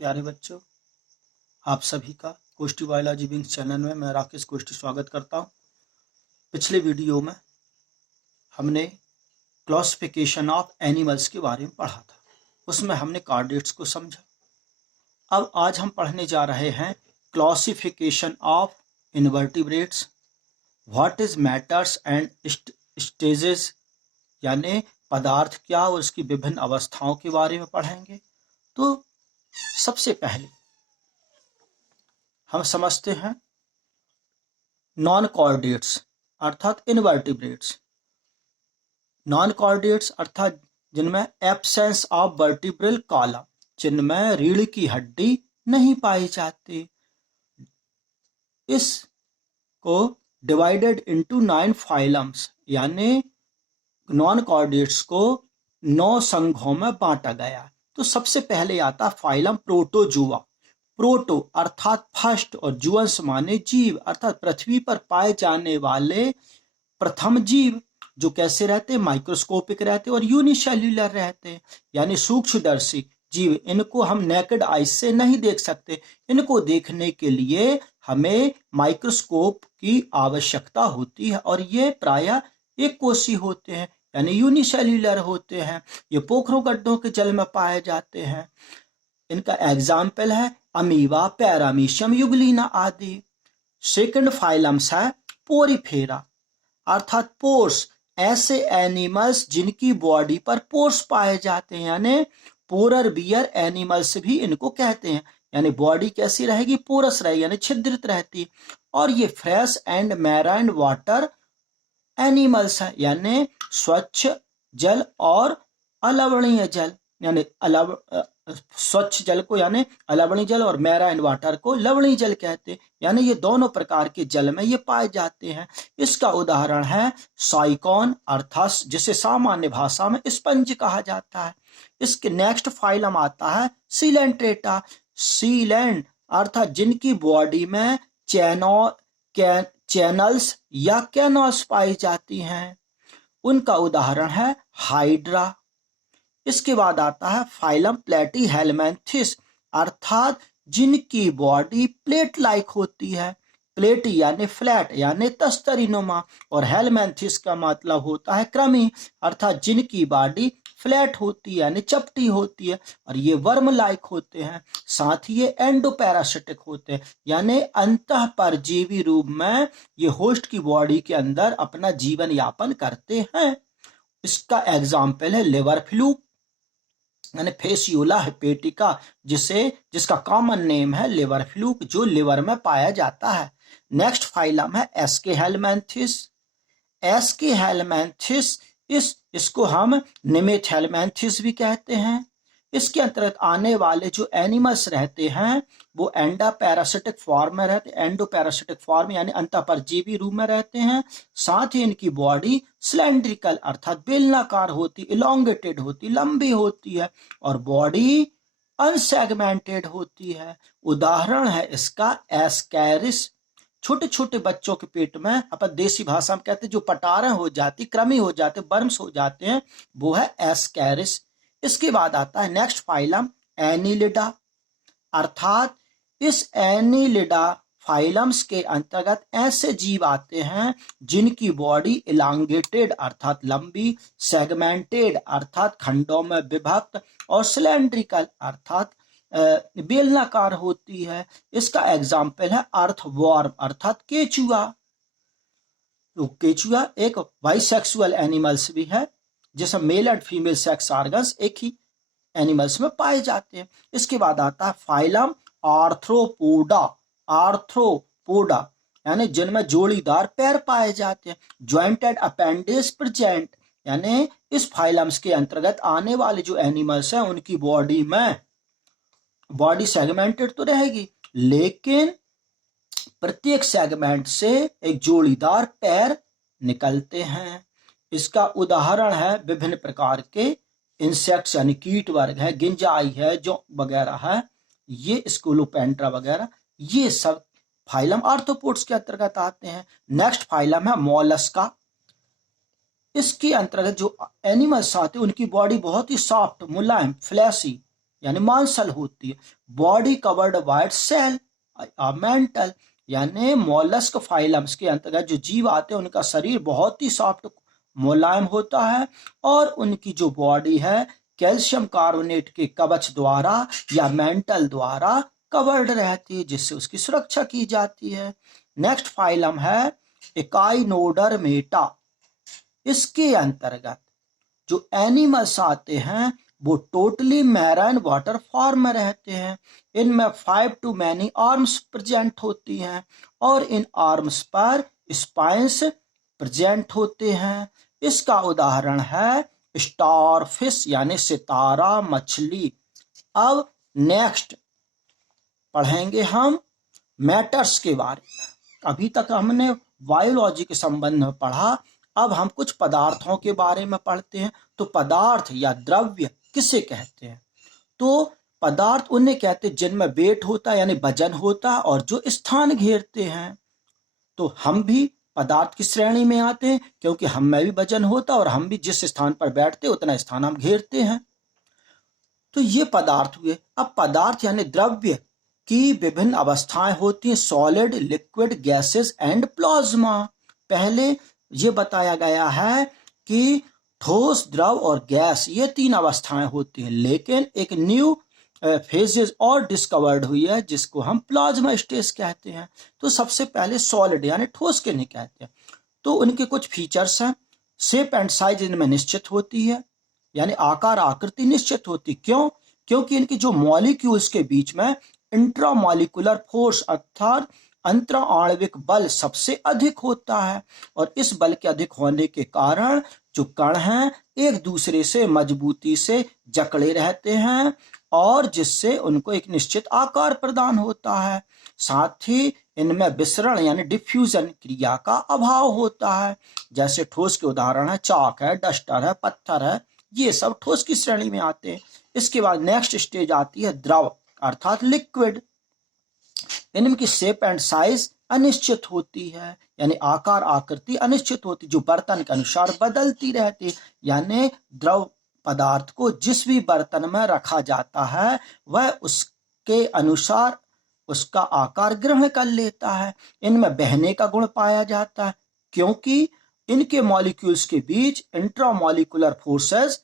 प्यारे बच्चों, आप सभी का कोष्टी बायोलॉजी विंग्स चैनल में मैं राकेश कोष्टी स्वागत करता हूं। पिछले वीडियो में हमने क्लासिफिकेशन ऑफ एनिमल्स के बारे में पढ़ा था। उसमें हमने कार्डेट्स को समझा। अब आज हम पढ़ने जा रहे हैं classification of invertebrates, what is matters and stages, यानी पदार्थ क्या और उसकी विभिन्न अवस्थाओं के बारे में पढ़ेंगे। तो सबसे पहले हम समझते हैं नॉन कॉर्डेट्स अर्थात इनवर्टिब्रेट्स। नॉन कॉर्डेट्स अर्थात जिनमें एब्सेंस ऑफ वर्टिब्रल कॉलम, जिनमें रीढ़ की हड्डी नहीं पाई जाती। इसको डिवाइडेड इनटू 9 फाइलम्स, यानी नॉन कॉर्डेट्स को 9 संघों में बांटा गया। तो सबसे पहले आता फाइलम प्रोटोजुआ। प्रोटो अर्थात फर्स्ट और जुअंस माने जीव, अर्थात पृथ्वी पर पाए जाने वाले प्रथम जीव, जो कैसे रहते हैं, माइक्रोस्कोपिक रहते हैं और यूनिसेल्युलर रहते हैं, यानी सूक्ष्मदर्शी जीव। इनको हम नेकेड आई से नहीं देख सकते। इनको देखने के लिए हमें माइक्रोस्कोप की आवश्यकता होती है और ये प्रायः एक कोशी होते हैं, यानी यूनिसेल्युलर होते हैं। ये पोखरों गड्ढों के जल में पाए जाते हैं। इनका एग्जाम्पल है अमीबा, पैरामीशियम, युगलीना आदि। सेकंड फाइलम्स है पोरीफेरा अर्थात पोर्स, ऐसे एनिमल्स जिनकी बॉडी पर पोर्स पाए जाते हैं, यानी पोरर बियर एनिमल्स भी इनको कहते हैं। यानी बॉडी कैसी रहेगी, पोरस रहेगी, यानी छिद्रित रहती। और ये fresh and marine water animals है, यानी स्वच्छ जल और अलवणीय जल, यानी स्वच्छ जल को यानी अलवणीय जल और मैराइन वाटर को लवणीय जल कहते हैं, यानी ये दोनों प्रकार के जल में ये पाए जाते हैं। इसका उदाहरण है साइकॉन अर्थात जिसे सामान्य भाषा में स्पंज कहा जाता है। इसके नेक्स्ट फाइलम आता है सीलेंट्रेटा। सीलेंट अर्थात जिनकी बॉडी में चैनल्स या कैनल्स पाई जाती हैं, उनका उदाहरण है हाइड्रा। इसके बाद आता है फाइलम प्लेटीहेल्मिन्थेस अर्थात जिनकी बॉडी प्लेट लाइक होती है। प्लेटी यानी फ्लैट यानी तस्तरीनुमा, और हेल्मिन्थेस का मतलब होता है कृमि अर्थात जिनकी बॉडी फ्लैट होती है यानी चपटी होती है, और ये वर्म लाइक होते हैं। साथ ही ये एंडोपैरासिटिक होते हैं, यानी अंतः परजीवी रूप में ये होस्ट की बॉडी के अंदर अपना जीवन यापन करते हैं। इसका एग्जाम्पल है लिवर फ्लूक यानी फेसियोला हेपेटिका, जिसका कॉमन नेम है लिवर फ्लूक, जो लिवर में पाया जाता है। नेक्स्ट फाइलम है एस्के हेल्मिन्थेस। एस्के हेल्मिन्थेस इसको हम निमिथ हेल्मिन्थेस भी कहते हैं। इसके अंतर्गत आने वाले जो एनिमल्स रहते हैं वो एंडोपैरासिटिक फॉर्म में रहते हैं। एंडोपैरासिटिक फॉर्म यानी अंतःपरजीवी रूप में रहते हैं। साथ ही इनकी बॉडी सिलेंड्रिकल अर्थात बेलनाकार होती, इलोंगेटेड होती, लंबी होती है, और बॉडी अनसेगमेंटेड होती है। उदाहरण है इसका एस्कैरिस। छोटे छोटे बच्चों के पेट में अपन देसी भाषा में कहते हैं जो पटारें हो जाती, कृमि हो जाते, बर्म्स हो जाते हैं, वो है एस्कैरिस। इसके बाद आता है नेक्स्ट फाइलम एनिलिडा अर्थात इस एनिलिडा फाइलम्स के अंतर्गत ऐसे जीव आते हैं जिनकी बॉडी इलांगेटेड अर्थात लंबी, सेगमेंटेड अर्थात खंडों में विभक्त, और सिलेंड्रिकल अर्थात बेलनाकार होती है। इसका एग्जाम्पल है अर्थवॉर्म अर्थात केचुआ। तो केचुआ एक बाइसेक्सुअल एनिमल्स भी है, जिसमें male and female sex organs एक ही एनिमल्स में पाए जाते हैं। इसके बाद आता है फाइलम आर्थ्रोपोडा। आर्थ्रोपोडा यानी जिनमें जोड़ीदार पैर पाए जाते हैं। ज्वाइंटेड अपेंडिज प्रेजेंट, यानी इस फाइलम्स के अंतर्गत आने वाले जो एनिमल्स हैं उनकी बॉडी सेगमेंटेड तो रहेगी, लेकिन प्रत्येक सेगमेंट से एक जोड़ीदार पैर निकलते हैं। इसका उदाहरण है विभिन्न प्रकार के इंसेक्ट्स यानी कीट वर्ग है, गिंजाई है जो वगैरह है, ये स्कूलोपेंट्रा वगैरह, ये सब फाइलम आर्थ्रोपोड्स के अंतर्गत आते हैं। नेक्स्ट फाइलम है मोलस्का। इसके अंतर्गत जो एनिमल्स आते हैं उनकी बॉडी बहुत ही सॉफ्ट, मुलायम, फ्लैशी यानी मांसल होती है। Body covered white cell mantle, यानी मोलस्क फाइलम्स के अंतर्गत जो जीव आते हैं उनका शरीर बहुत ही सॉफ्ट मुलायम होता है और उनकी जो बॉडी है कैल्शियम कार्बोनेट के कवच द्वारा या मेंटल द्वारा कवर्ड रहती है, जिससे उसकी सुरक्षा की जाती है। नेक्स्ट फाइलम है इकाइनोडर्मेटा। इसके अंतर्गत जो एनिमल्स आते हैं वो टोटली मैराइन वाटर फॉर्म में रहते हैं। इनमें 5 to many आर्म्स प्रेजेंट होती हैं और इन आर्म्स पर स्पाइंस प्रेजेंट होते हैं। इसका उदाहरण है स्टारफिश यानी सितारा मछली। अब नेक्स्ट पढ़ेंगे हम मैटर्स के बारे में। अभी तक हमने बायोलॉजी के संबंध में पढ़ा, अब हम कुछ पदार्थों के बारे में पढ़ते हैं। तो पदार्थ या द्रव्य किसे कहते हैं? तो पदार्थ उन्हें कहते हैं जिनमें वेट होता है यानी वजन होता है और जो स्थान घेरते हैं। तो हम भी पदार्थ की श्रेणी में आते हैं क्योंकि हम में भी वजन होता है और हम भी जिस स्थान पर बैठते उतना स्थान हम घेरते हैं। तो ये पदार्थ हुए। अब पदार्थ यानी द्रव्य की विभिन्न अवस्थाएं होती हैं, solid, liquid, gases and plasma. पहले ये बताया गया है कि ठोस, द्रव और गैस ये 3 अवस्थाएं होती हैं, लेकिन एक न्यू फेजेस और डिस्कवर्ड हुई है जिसको हम प्लाज्मा स्टेज कहते हैं। तो सबसे पहले सॉलिड यानी ठोस के नहीं कहते हैं। तो उनके कुछ फीचर्स हैं। शेप एंड साइज इनमें निश्चित होती है, यानी आकार आकृति निश्चित होती। क्यों? क्योंकि इनकी जो मॉलिक्यूल्स के बीच में इंट्रामॉलिक्यूलर फोर्स अर्थात अंतर आणविक बल सबसे अधिक होता है और इस बल के अधिक होने के कारण जो कण हैं एक दूसरे से मजबूती से जकड़े रहते हैं और जिससे उनको एक निश्चित आकार प्रदान होता है। साथ ही इनमें विसरण यानी डिफ्यूजन क्रिया का अभाव होता है। जैसे ठोस के उदाहरण है चाक है, डस्टर है, पत्थर है, ये सब ठोस की श्रेणी में आते हैं। इसके बाद नेक्स्ट स्टेज आती है द्रव अर्थात लिक्विड। इनकी शेप एंड साइज अनिश्चित होती है, यानी आकार आकृति अनिश्चित होती, जो बर्तन के अनुसार बदलती रहती है। यानी द्रव पदार्थ को जिस भी बर्तन में रखा जाता है वह उसके अनुसार उसका आकार ग्रहण कर लेता है। इनमें बहने का गुण पाया जाता है क्योंकि इनके मॉलिक्यूल्स के बीच इंट्रामॉलिक्यूलर फोर्सेस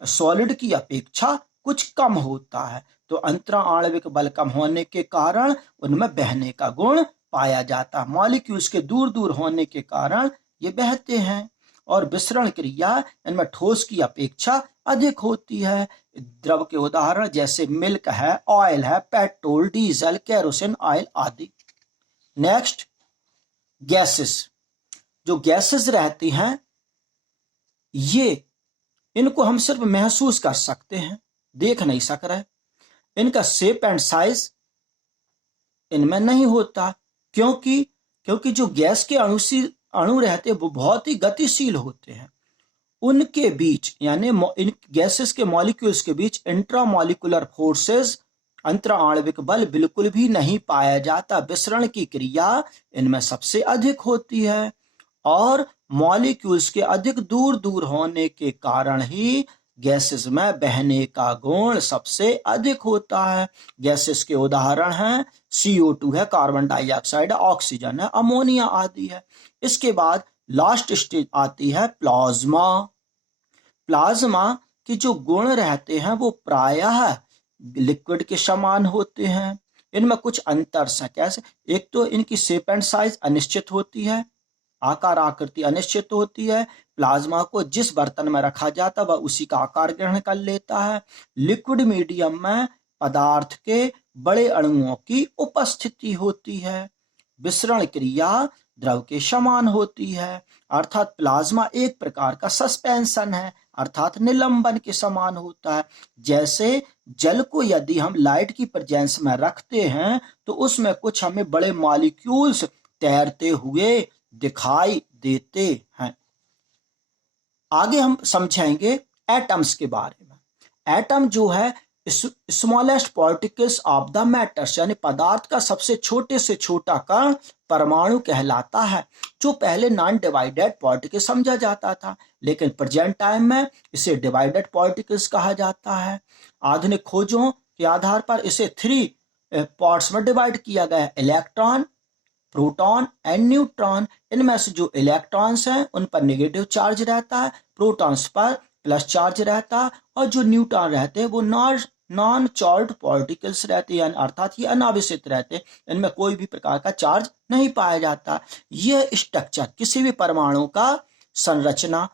सॉलिड की अपेक्षा कुछ कम होता है। तो अंतरा आणविक बल कम होने के कारण उनमें बहने का गुण पाया जाता है। मॉलिक्यूल्स के दूर दूर होने के कारण ये बहते हैं और विसरण क्रिया इनमें ठोस की अपेक्षा अधिक होती है। द्रव के उदाहरण जैसे मिल्क है, ऑयल है, पेट्रोल, डीजल, केरोसिन ऑयल आदि। Next gases. जो गैसेस रहती हैं ये इनको हम सिर्फ महसूस कर सकते हैं, देख नहीं सक रहे। इनका शेप एंड साइज इनमें नहीं होता क्योंकि जो गैस के अणु रहते हैं वो बहुत ही गतिशील होते हैं। उनके बीच यानी इन गैसेस के मॉलिक्यूल्स के बीच इंट्रामॉलिक्यूलर फोर्सेस अंतर आणविक बल बिल्कुल भी नहीं पाया जाता। विसरण की क्रिया इनमें सबसे अधिक होती है और मॉलिक्यूल्स के अधिक दूर दूर होने के कारण ही गैसेस में बहने का गुण सबसे अधिक होता है। गैसेस के उदाहरण हैं CO2 है, कार्बन डाइऑक्साइड है, ऑक्सीजन है, अमोनिया आदि है। इसके बाद लास्ट स्टेज आती है प्लाज्मा। प्लाज्मा के जो गुण रहते हैं वो प्रायः लिक्विड के समान होते हैं। इनमें कुछ अंतर हैं। कैसे? एक तो इनकी शेप एंड साइज अनिश्चित होती है, आकार आकृति अनिश्चित होती है। प्लाज्मा को जिस बर्तन में रखा जाता है वह उसी का आकार ग्रहण कर लेता है। लिक्विड मीडियम में पदार्थ के बड़े अणुओं की उपस्थिति होती है। विसरण क्रिया द्रव के समान होती है अर्थात प्लाज्मा एक प्रकार का सस्पेंशन है अर्थात निलंबन के समान होता है। जैसे जल को यदि हम लाइट की प्रेजेंस में रखते हैं तो उसमें कुछ हमें बड़े मॉलिक्यूल्स तैरते हुए दिखाई देते हैं। आगे हम समझेंगे एटम्स के बारे में। एटम जो है smallest particles of the matters यानी पदार्थ का सबसे छोटे से छोटा कण परमाणु कहलाता है, जो पहले नॉन डिवाइडेड पार्टिकल समझा जाता था लेकिन प्रेजेंट टाइम में इसे डिवाइडेड पार्टिकल्स कहा जाता है। आधुनिक खोजों के आधार पर इसे 3 पार्ट्स में डिवाइड किया गया है, इलेक्ट्रॉन, प्रोटॉन एंड न्यूट्रॉन। इनमें से जो इलेक्ट्रॉन्स हैं उन पर नेगेटिव चार्ज रहता है, प्रोटॉन्स पर प्लस चार्ज रहता है, और जो न्यूट्रॉन रहते हैं वो नॉन चार्ज पार्टिकल्स रहते हैं, अर्थात ये अनावेशित रहते हैं, इनमें कोई भी प्रकार का चार्ज नहीं पाया जाता। यह स्ट्रक्चर किसी भी परमाणु का संरचना,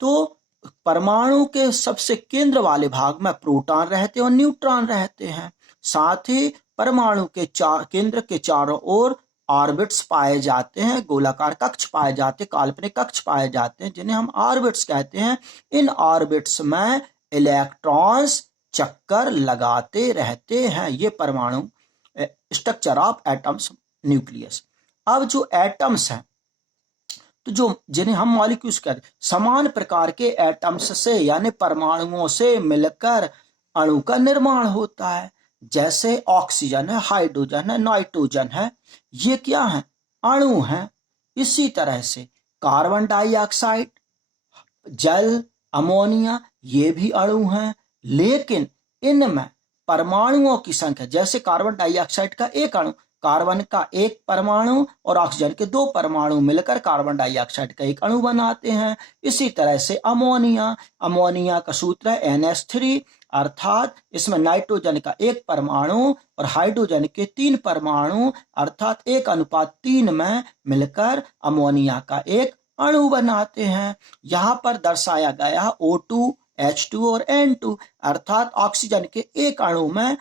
तो परमाणु के सबसे केंद्र वाले भाग में प्रोटॉन रहते हैं और न्यूट्रॉन रहते हैं। साथ ही परमाणु के केंद्र के चारों ओर ऑर्बिट्स पाए जाते हैं, गोलाकार कक्ष पाए जाते हैं, काल्पनिक कक्ष पाए जाते हैं, जिन्हें हम ऑर्बिट्स कहते हैं। इन ऑर्बिट्स में इलेक्ट्रॉन्स चक्कर लगाते रहते हैं। ये परमाणु स्ट्रक्चर ऑफ एटम्स न्यूक्लियस। अब जो एटम्स हैं, तो जो जिन्हें हम मॉलिक्यूल्स कहते हैं, समान प्रकार के एटम्स से यानी परमाणुओं से मिलकर अणु का निर्माण होता है। जैसे ऑक्सीजन है, हाइड्रोजन है, नाइट्रोजन है, ये क्या है? अणु हैं। इसी तरह से कार्बन डाइऑक्साइड, जल, अमोनिया, ये भी अणु हैं। लेकिन इनमें परमाणुओं की संख्या, जैसे कार्बन डाइऑक्साइड का एक अणु, कार्बन का एक परमाणु और ऑक्सीजन के 2 परमाणु मिलकर कार्बन डाइऑक्साइड का एक अणु बनाते हैं। इसी तरह से अमोनिया का सूत्र है NH3, अर्थात इसमें नाइट्रोजन का एक परमाणु और हाइड्रोजन के 3 परमाणु अर्थात 1:3 में मिलकर अमोनिया का एक अणु बनाते हैं। यहाँ पर दर्शाया गया O2, H2 और N2, अर्थात ऑक्सीजन के एक अणु में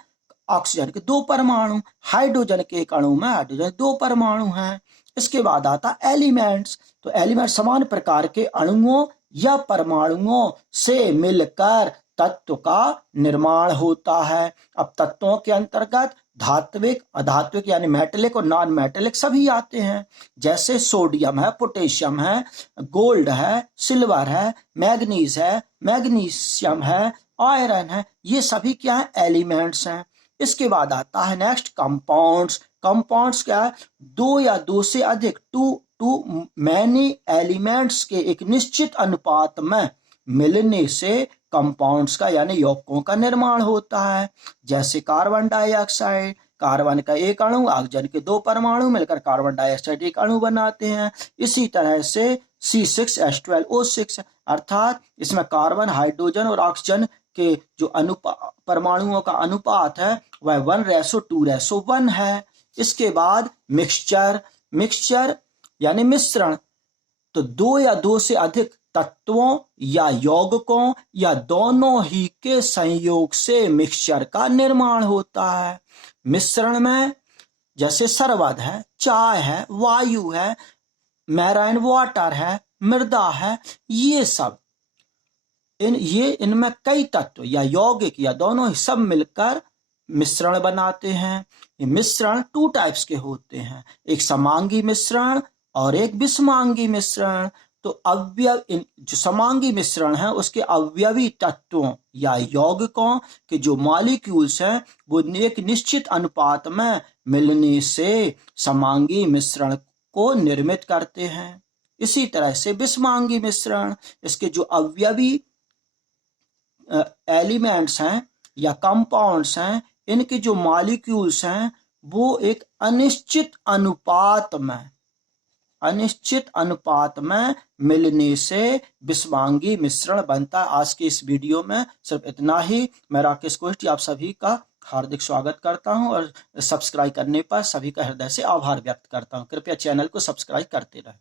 ऑक्सीजन के 2 परमाणु, हाइड्रोजन के एक अणु में हाइड्रोजन 2 परमाणु हैं। इसके बाद आता एलिमेंट्स। तो एलिमेंट समान प्रकार के अणुओं या परमाणुओं से मिलकर तत्व का निर्माण होता है। अब तत्वों के अंतर्गत धात्विक, अधात्विक यानी मेटेलिक और नॉन मेटेलिक सभी आते हैं। जैसे सोडियम है, पोटेशियम है, गोल्ड है, सिल्वर है, मैग्नीज है, मैग्नीशियम है, आयरन है, ये सभी क्या है? एलिमेंट्स हैं। इसके बाद आता है नेक्स्ट कंपाउंड्स। कंपाउंड्स क्या है? 2 या 2 से अधिक, टू मैनी एलिमेंट्स के एक निश्चित अनुपात में मिलने से कंपाउंड्स का यानी यौगिकों का निर्माण होता है। जैसे कार्बन डाइऑक्साइड, कार्बन का एक अणु, ऑक्सीजन के 2 परमाणु मिलकर कार्बन डाइऑक्साइड एक अणु बनाते हैं। इसी तरह से C6H12O6, अर्थात इसमें कार्बन, हाइड्रोजन और ऑक्सीजन के जो परमाणुओं का अनुपात है वह 1:2:1 है। इसके बाद मिक्सचर यानी मिश्रण, तो 2 या 2 से अधिक तत्वों या यौगिकों या दोनों ही के संयोग से मिक्सचर का निर्माण होता है। मिश्रण में जैसे शरबत है, चाय है, वायु है, मैराइन वाटर है, मृदा है, ये सब इनमें कई तत्व या यौगिक या दोनों ही सब मिलकर मिश्रण बनाते हैं। ये मिश्रण 2 टाइप्स के होते हैं, एक समांगी मिश्रण और एक विषमांगी मिश्रण। तो जो समांगी मिश्रण है उसके अवयवी तत्वों या यौगिकों के जो मॉलिक्यूल्स हैं वो एक निश्चित अनुपात में मिलने से समांगी मिश्रण को निर्मित करते हैं। इसी तरह से विषमांगी मिश्रण, इसके जो अवयवी एलिमेंट्स हैं या कंपाउंड्स हैं, इनके जो मॉलिक्यूल्स हैं वो एक अनिश्चित अनुपात में मिलने से विषमांगी मिश्रण बनता है। आज के इस वीडियो में सिर्फ इतना ही। मैं राकेश कोष्टी आप सभी का हार्दिक स्वागत करता हूं और सब्सक्राइब करने पर सभी का हृदय से आभार व्यक्त करता हूं। कृपया चैनल को सब्सक्राइब करते रहें।